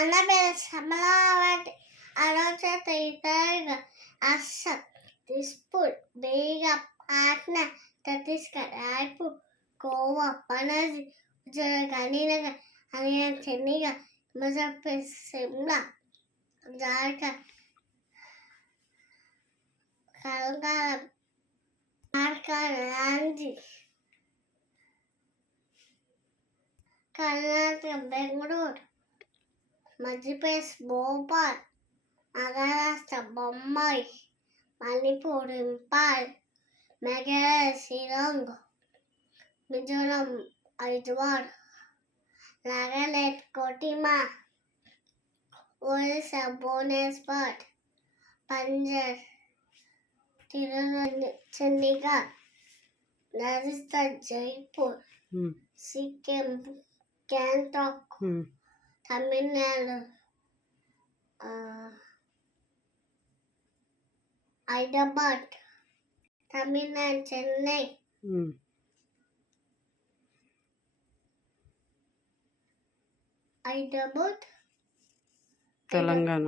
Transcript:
ఆంధ్రప్రదేశ్ అమరావతి అరుణాచల్ ఇతర అస్సాం దిస్పూర్ బీహార్ పాట్నా ఛత్తీస్గఢ్ రాయ్పూర్ గోవా పనాజీ గుజరాత్ గాంధీనగర్ హర్యానా చండీగఢ్ హిమాచల్ ప్రదేశ్ సిమ్లా జార్ఖండ్ కలకత్తా రాంచీ కర్ణాటక బెంగళూరు మధ్యప్రదేశ్ భోపాల్ మహారాష్ట్ర బొంబాయి మణిపూర్ ఇంపాల్ మేఘాలయ షిల్లాంగ్ మిజోరం హైదరాబాద్ నాగాలాండ్ కోహిమా ఒడిశా భువనేశ్వర్ పంజాబ్ చండీగఢ్ రాజస్థాన్ జైపూర్ సిక్కిం గ్యాంగ్టాక్ తమిళనాడు హైదరాబాద్ తమిళనాడు చెన్నై హైదరాబాద్ తెలంగాణ